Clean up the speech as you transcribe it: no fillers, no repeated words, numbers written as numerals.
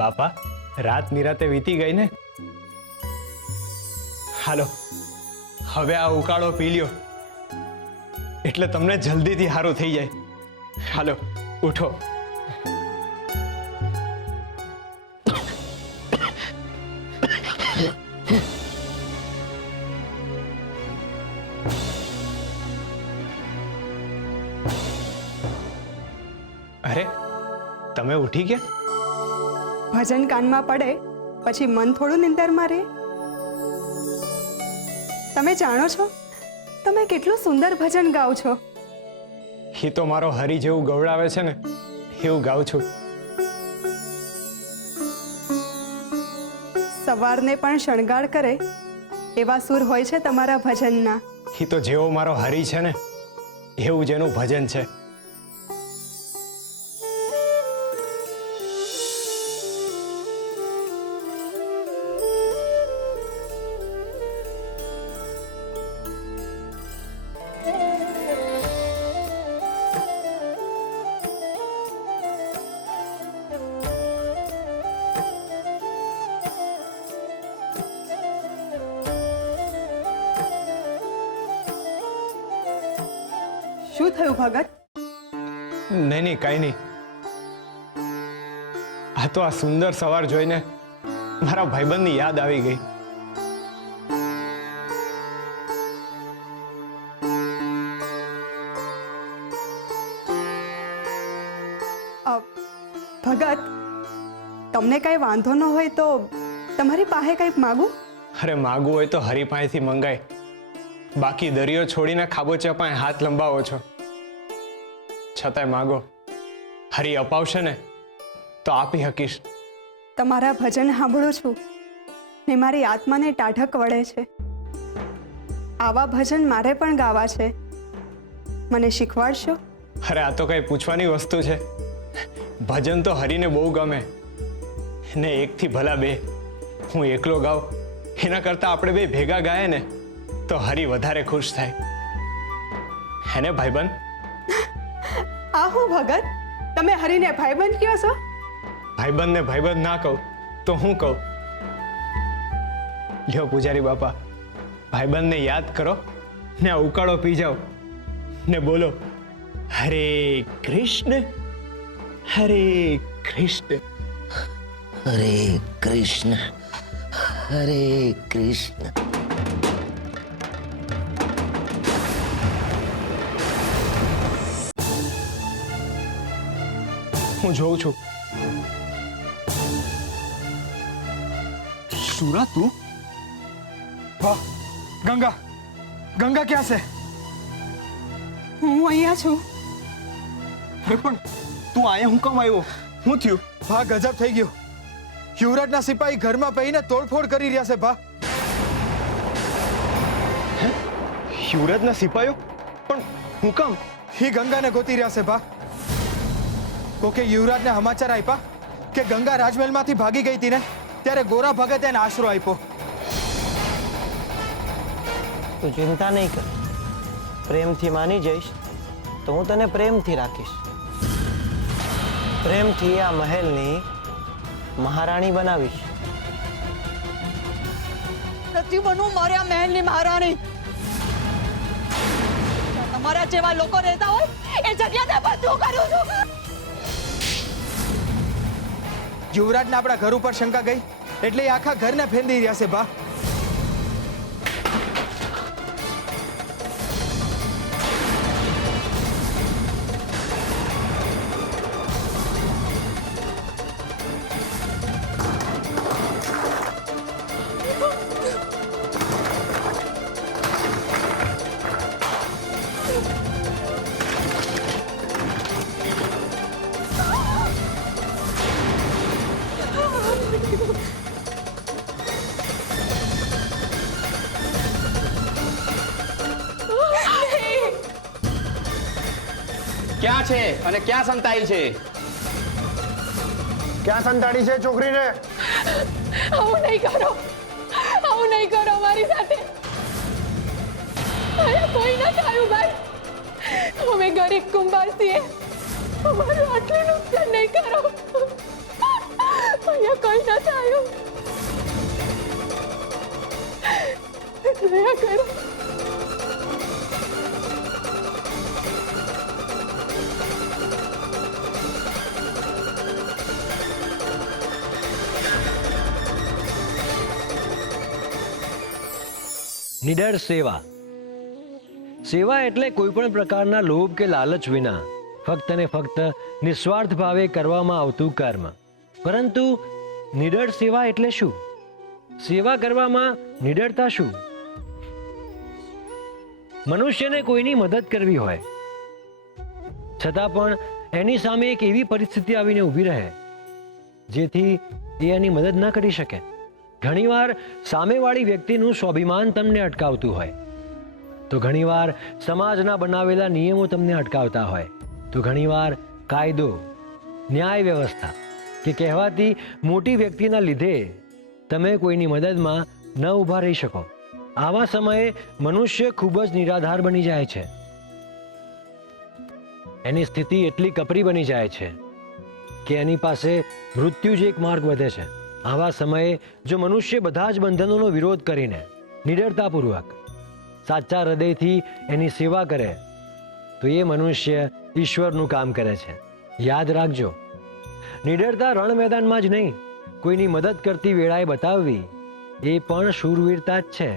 બાપા, રાત નિરાતે વીતી ગઈ ને. હાલો, હવે આ ઉકાળો પી લ્યો એટલે તમને જલ્દીથી સારું થઈ જાય. હાલો, ઉઠો. અરે, તમે ઉઠી ગયા? ભજન કાનમાં પડે પછી મન થોડું નિંદરમાં રહે. તમે જાણો છો તમે કેટલું સુંદર ભજન ગાઓ છો. એ તો મારો હરી જેવું ગવડાવે છે ને એવું ગાઉં છું. સવારને પણ શણગાર કરે એવા સુર હોય છે તમારા ભજનના. એ તો જેવો મારો હરી છે ને એવું જેનું ભજન છે. શું થયું ભગત? નહીં, કાંઈ નહીં. આ તો આ સુંદર સવાર જોઈને મારા ભાઈબંધની યાદ આવી ગઈ. ભગત, તમને કઈ વાંધો ન હોય તો તમારી પાસે કંઈક માગું? અરે, માગવું હોય તો હરી પાસેથી મંગાય. બાકી દરિયો છોડીને ખાબોચિયા પાસે હાથ લંબાવો છો. છતાંય માગો, હરી અપાવશે ને તો આપી શકીશ. તમારા ભજન સાંભળું છું ને મારી આત્માને ટાઢક વળે છે. આવા ભજન મારે પણ ગાવા છે. મને શીખવાડશો? અરે, આ તો કઈ પૂછવાની વસ્તુ છે. ભજન તો હરીને બહુ ગમે ને એકથી ભલા બે. હું એકલો ગાઉં એના કરતા આપણે બે ભેગા ગાય ને તો હરી વધારે ખુશ થાય. હેને ભાઈબંધ? આ હું ભગત, તમે હરીને ભાઈબંધ કહો છો? ભાઈબંધને ભાઈબંધ ના કહું તો હું કહું? લ્યો પૂજારી બાપા, ભાઈબંધને યાદ કરો ને આ ઉકાળો પી જાઓ ને બોલો, હરે કૃષ્ણ હરે કૃષ્ણ હરે કૃષ્ણ હરે કૃષ્ણ. હું જોઉં છું. सूरा तू? वाह, गंगा गंगा क्या से? હું અહીંયા છું. अरे पण तू आया हूं कम आयो? હું થયું? ભા, ગજબ થઈ ગયું. યુવરાજના સિપાહી ઘરમાં પહીને તોડફોડ કરી રહ્યા છે ભા. યુવરાજના સિપાહીઓ? પણ હું કામ? ही ગંગાને ગોતી રહ્યા છે ભા. કોકે યુવરાજને સમાચાર આપ્યા કે ગંગા રાજમહેલમાંથી ભાગી ગઈ હતી ને ત્યારે ગોરા ભગતે એને આશરો આપ્યો. તું ચિંતા નહીં કર, પ્રેમથી માની જઈશ તો હું તને પ્રેમથી રાખીશ. પ્રેમથી આ મહેલની મહારાણી બનાવીશ. નથી બનવું મારે આ મહેલની મહારાણી. તમારા જેવા લોકો રહેતા હોય એ જગ્યાને બધું કરું છું. યુવરાજને આપણા ઘર ઉપર શંકા ગઈ એટલે એ આખા ઘરને ફેંદી રહ્યા છે ભા. ક્યાં છે અને ક્યાં સંતાઈ છે? ક્યાં સંતાડી છે છોકરીને? આવું નહીં કરો મારી સાથે. અરે કોઈ ના થયું ભાઈ. અમે ગરીબ કુંભાર છીએ. અમારું આટલું નુકસાન નહીં કરો. અહીંયા કઈ ના થયું. દયા કરો. નિડર સેવા. સેવા એટલે કોઈ પણ પ્રકારના લોભ કે લાલચ વિના ફક્ત ને ફક્ત નિસ્વાર્થ ભાવે કરવામાં આવતું કર્મ. પરંતુ નિડર સેવા એટલે શું? સેવા કરવામાં નિડરતા શું? મનુષ્યને કોઈની મદદ કરવી હોય છતાં પણ એની સામે એક એવી પરિસ્થિતિ આવીને ઊભી રહે જેથી એ એની મદદ ન કરી શકે. ઘણીવાર સામેવાળી વ્યક્તિનું સ્વાભિમાન તમને અટકાવતું હોય, તો ઘણીવાર સમાજના બનાવેલા નિયમો તમને અટકાવતા હોય, તો ઘણીવાર કાયદો, ન્યાય વ્યવસ્થા કે કહેવાતી મોટી વ્યક્તિના લીધે તમે કોઈની મદદમાં ન ઊભા રહી શકો. આવા સમયે મનુષ્ય ખૂબ જ નિરાધાર બની જાય છે. એની સ્થિતિ એટલી કપરી બની જાય છે કે એની પાસે મૃત્યુ જ એક માર્ગ વધે છે. આવા સમયે જો મનુષ્ય બધા જ બંધનોનો વિરોધ કરીને નિડરતાપૂર્વક સાચા હૃદયથી એની સેવા કરે તો એ મનુષ્ય ઈશ્વરનું કામ કરે છે. યાદ રાખજો, નિડરતા રણ મેદાનમાં જ નહીં, કોઈની મદદ કરતી વેળાએ બતાવવી એ પણ શૂરવીરતા જ છે.